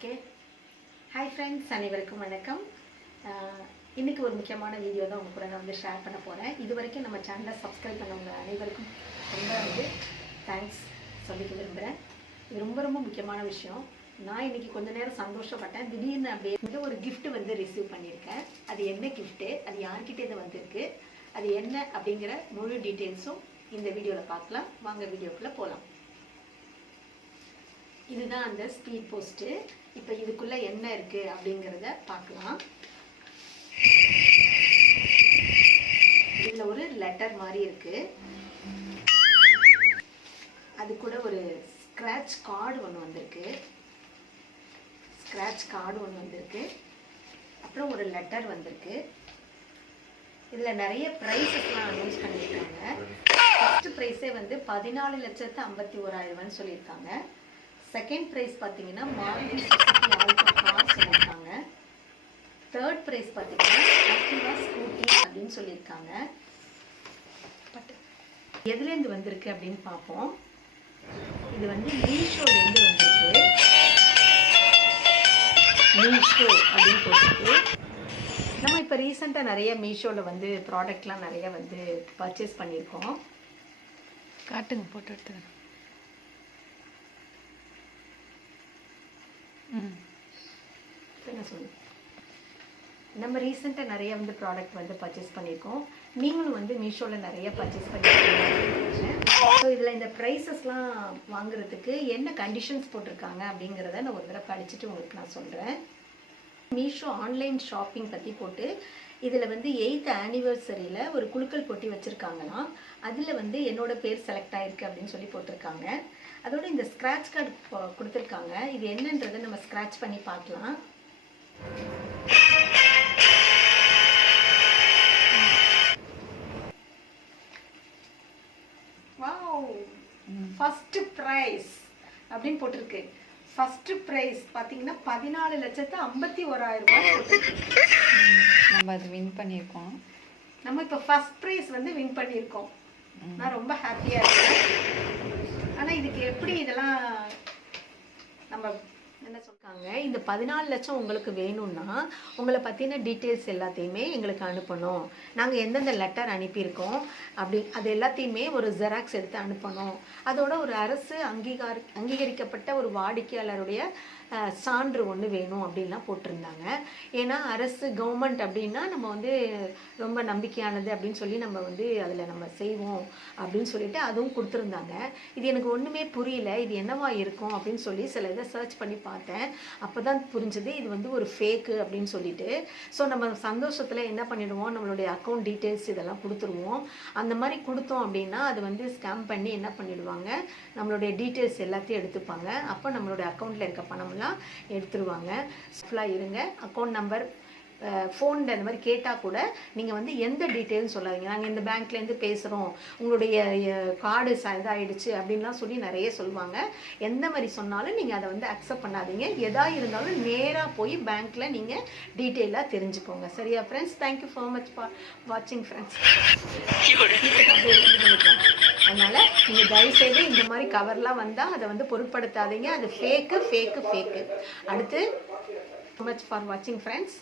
Okay. Hi friends, அனைவருக்கும் வணக்கம். இன்றைக்கி ஒரு முக்கியமான வீடியோ தான் உங்கள் கூட நான் ஷேர் பண்ண போகிறேன். இது வரைக்கும் நம்ம சேனலை சப்ஸ்கிரைப் பண்ணவங்க அனைவருக்கும் ரொம்ப தேங்க்ஸ் சொல்லிக்க விரும்புகிறேன். இது ரொம்ப முக்கியமான விஷயம். நான் இன்றைக்கி கொஞ்ச நேரம் சந்தோஷப்பட்டேன். திடீர்னு அப்படியே ஒரு கிஃப்ட் ரிசீவ் பண்ணியிருக்கேன். அது என்ன கிஃப்ட்டு, அது யார்கிட்ட இது வந்திருக்கு, அது என்ன அப்படிங்கிற முழு டீட்டெயில்ஸும் இந்த வீடியோவில் பார்க்கலாம். வாங்க வீடியோக்குள்ளே போகலாம். இதுதான் அந்த ஸ்பீட் போஸ்ட்டு. இப்போ இதுக்குள்ளே என்ன இருக்குது அப்படிங்கிறத பார்க்கலாம். இதில் ஒரு லெட்டர் மாதிரி இருக்குது. அது கூட ஒரு ஸ்க்ராட்ச் கார்டு ஒன்று வந்திருக்கு. அப்புறம் ஒரு லெட்டர் வந்திருக்கு. இதில் நிறைய ப்ரைஸஸ்லாம் அனௌன்ஸ் பண்ணியிருக்காங்க. ஃபஸ்ட்டு ப்ரைஸே 14,51,000 சொல்லியிருக்காங்க. செகண்ட் ப்ரைஸ் பார்த்தீங்கன்னா மாருதி சுசுகி ஆல்டோ கார் சொல்லியிருக்காங்க. தேர்ட் ப்ரைஸ் பார்த்தீங்கன்னா ஆக்டிவா ஸ்கூட்டி அப்படின்னு சொல்லியிருக்காங்க. பட் எதுலேருந்து வந்திருக்கு அப்படின்னு பார்ப்போம். இது மீஷோலேருந்து வந்திருக்கு. மீஷோ அப்படின்னு போட்டிருக்கு. நம்ம இப்போ ரீசெண்டாக நிறைய மீஷோவில் ப்ராடக்ட்லாம் நிறைய பர்ச்சேஸ் பண்ணியிருக்கோம். காட்டுங்க, போட்டு எடுத்துக்கிறேன். என்ன சொல்லுங்கள், நம்ம ரீசெண்டாக நிறைய ப்ராடக்ட் பர்ச்சேஸ் பண்ணியிருக்கோம். நீங்களும் மீஷோவில் நிறைய பர்ச்சேஸ் பண்ணியிருக்கீங்க. ஸோ இதில் இந்த ப்ரைஸஸ்லாம் வாங்குறதுக்கு என்ன கண்டிஷன்ஸ் போட்டிருக்காங்க அப்படிங்கிறத நான் ஒரு தடவை படிச்சுட்டு உங்களுக்கு நான் சொல்கிறேன். மீஷோ ஆன்லைன் ஷாப்பிங் பற்றி போட்டு இதில் 8th ஆனிவர்சரியில் ஒரு குலுக்கல் போட்டி வச்சுருக்காங்களாம். அதில் என்னோட பேர் செலக்ட் ஆகிருக்கு அப்படின்னு சொல்லி போட்டிருக்காங்க. அதோட இந்த ஸ்க்ராட்ச் கார்டு கொடுத்துருக்காங்க. இது என்னன்றதை நம்ம ஸ்க்ராட்ச் பண்ணி பார்க்கலாம். வாவ், ஃபஸ்ட்டு ப்ரைஸ் அப்படின்னு போட்டிருக்கு. ஃபஸ்ட்டு ப்ரைஸ் பார்த்தீங்கன்னா 14,51,000 போட்டிருக்கு. நம்ம அது வின் பண்ணியிருக்கோம். நம்ம இப்போ ஃபஸ்ட் ப்ரைஸ் வின் பண்ணியிருக்கோம். நான் ரொம்ப ஹாப்பியாக இருக்கேன். ஆனால் இதுக்கு எப்படி இதெல்லாம் நம்ம என்ன சொல்லிருக்காங்க, இந்த 14 லட்சம் உங்களுக்கு வேணும்னா உங்களை பற்றின டீட்டெயில்ஸ் எல்லாத்தையுமே எங்களுக்கு அனுப்பணும். நாங்கள் எந்தெந்த லெட்டர் அனுப்பியிருக்கோம் அது எல்லாத்தையுமே ஒரு ஜெராக்ஸ் எடுத்து அனுப்பணும். அதோட ஒரு அரசு அங்கீகரிக்கப்பட்ட ஒரு வாடிக்கையாளருடைய சான்று ஒன்று வேணும் அப்படின்லாம் போட்டிருந்தாங்க. ஏன்னா அரசு கவர்மெண்ட் அப்படின்னா நம்ம ரொம்ப நம்பிக்கையானது அப்படின்னு சொல்லி நம்ம அதில் நம்ம செய்வோம் அப்படின்னு சொல்லிட்டு அதுவும் கொடுத்துருந்தாங்க. இது எனக்கு ஒன்றுமே புரியல, இது என்னவா இருக்கும் அப்படின்னு சொல்லி சில இதை சர்ச் பண்ணி பார்த்தேன். அப்போ தான் புரிஞ்சுது இது ஒரு ஃபேக்கு அப்படின்னு சொல்லிட்டு. ஸோ நம்ம சந்தோஷத்தில் என்ன பண்ணிடுவோம், நம்மளுடைய அக்கௌண்ட் டீட்டெயில்ஸ் இதெல்லாம் கொடுத்துருவோம். அந்த மாதிரி கொடுத்தோம் அப்படின்னா அது ஸ்கேம் பண்ணி என்ன பண்ணிடுவாங்க, நம்மளுடைய டீட்டெயில்ஸ் எல்லாத்தையும் எடுத்துப்பாங்க. அப்போ நம்மளுடைய அக்கௌண்ட்டில் இருக்க பணம் எடுத்துருவாங்க. ஃபுல்லாக இருங்க. அக்கௌண்ட் நம்பர், ஃபோனில் இந்த மாதிரி கேட்டால் கூட நீங்கள் எந்த டீட்டெயில்னு சொல்லாதீங்க. நாங்கள் இந்த பேங்க்லேருந்து பேசுகிறோம், உங்களுடைய கார்டு இதாகிடுச்சு அப்படின்லாம் சொல்லி நிறைய சொல்லுவாங்க. எந்த மாதிரி சொன்னாலும் நீங்கள் அதை அக்செப்ட் பண்ணாதீங்க. எதாக இருந்தாலும் நேராக போய் பேங்க்கில் நீங்கள் டீட்டெயிலாக தெரிஞ்சுக்கோங்க. சரியா friends? Thank you so much for வாட்சிங் ஃப்ரெண்ட்ஸ். அதனால் நீங்கள் தயவுசெய்து இந்த மாதிரி கவர்லாம் வந்தால் அதை பொருட்படுத்தாதீங்க. அது ஃபேக்கு. அடுத்து so much for watching friends.